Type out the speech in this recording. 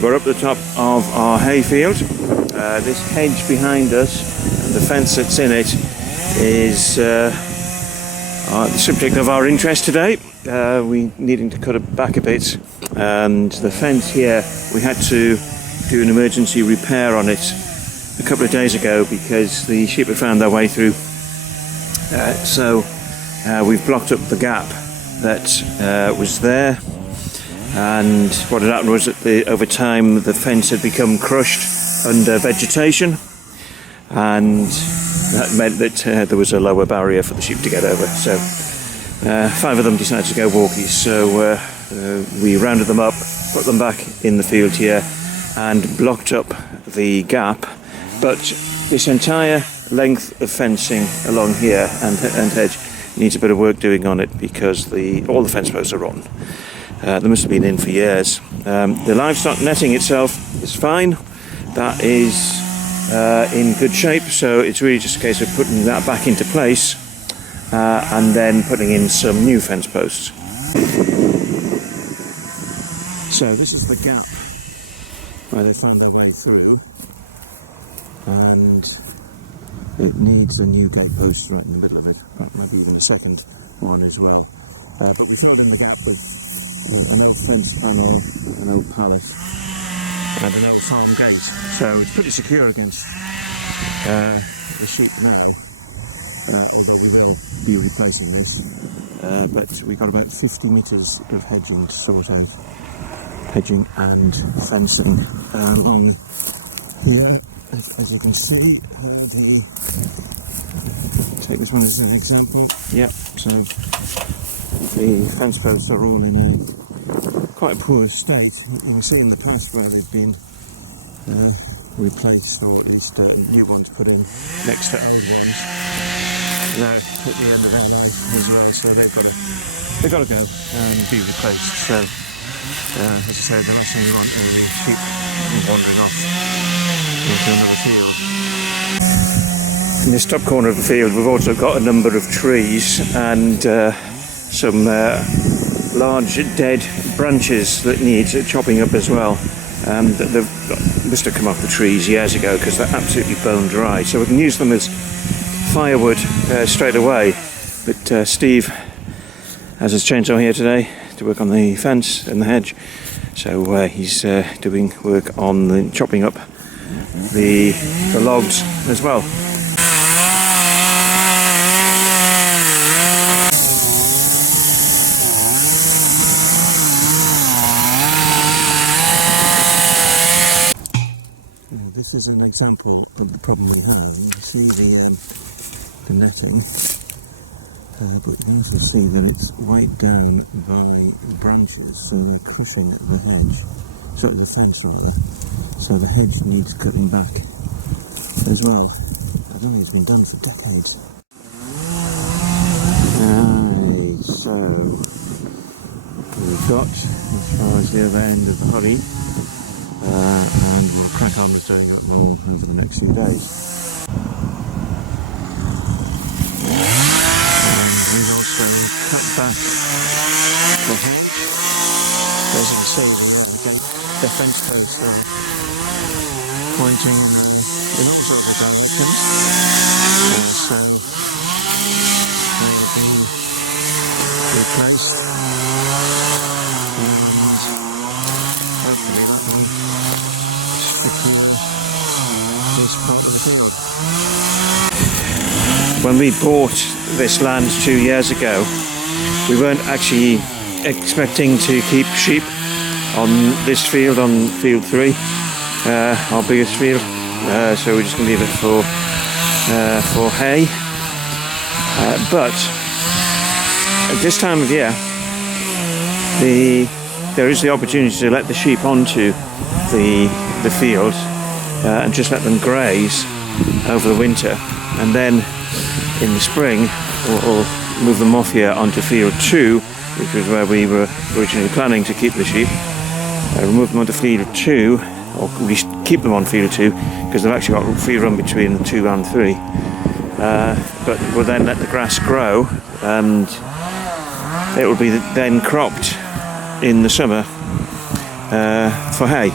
We're up the top of our hayfield. This hedge behind us and the fence that's in it is the subject of our interest today. We needing to cut it back a bit, and the fence here, we had to do an emergency repair on it a couple of days ago because the sheep had found their way through. So we've blocked up the gap that was there. And what had happened was that over time the fence had become crushed under vegetation, and that meant that there was a lower barrier for the sheep to get over. So 5 of them decided to go walkies, so we rounded them up, put them back in the field here and blocked up the gap. But this entire length of fencing along here and hedge needs a bit of work doing on it because all the fence posts are rotten. They must have been in for years. The livestock netting itself is fine. That is in good shape, so it's really just a case of putting that back into place and then putting in some new fence posts. So this is the gap where they found their way through, and it needs a new gate post right in the middle of it, maybe even a second one as well. But we filled in the gap with an old fence panel, an old pallet and an old farm gate, so it's pretty secure against the sheep now, although we will be replacing this. But we've got about 50 metres of hedging to sort out, hedging and fencing along here, as you can see. Take this one as an example. Yep, so the fence posts are all in a quite poor state. You can see in the past where they've been replaced, or at least new ones put in next to old ones. They're at the end of it as well, so they've got to go and be replaced. So as I say, the last thing you want is the sheep wandering off into another field. In this top corner of the field, we've also got a number of trees and some large dead branches that need chopping up as well. They must have come off the trees years ago because they're absolutely bone dry, so we can use them as firewood straight away. But Steve has his chainsaw here today to work on the fence and the hedge, so he's doing work on the chopping up the logs as well. This is an example of the problem we have. You can see the netting, but you can also see that it's weighed down by branches, so they're clipping the hedge, so the fence rather. So the hedge needs cutting back as well. I don't think it's been done for decades. Right, so we've got as far as the other end of the hurry. And we'll crack on with doing that more over the next few days. And we've also cut back the hedge. As you can see, the fence posts are pointing in all sorts of directions. So they've been replaced. Hopefully that will secure this part of the field. When we bought this land 2 years ago, we weren't actually expecting to keep sheep on this field, on field 3, our biggest field. So we're just going to leave it for hay. But at this time of year, there is the opportunity to let the sheep onto the field and just let them graze over the winter, and then in the spring or move them off here onto field 2, which was where we were originally planning to keep the sheep. We'll move them onto field 2, or at least keep them on field 2, because they've actually got free run between 2 and 3. But we'll then let the grass grow, and it will be then cropped in the summer for hay.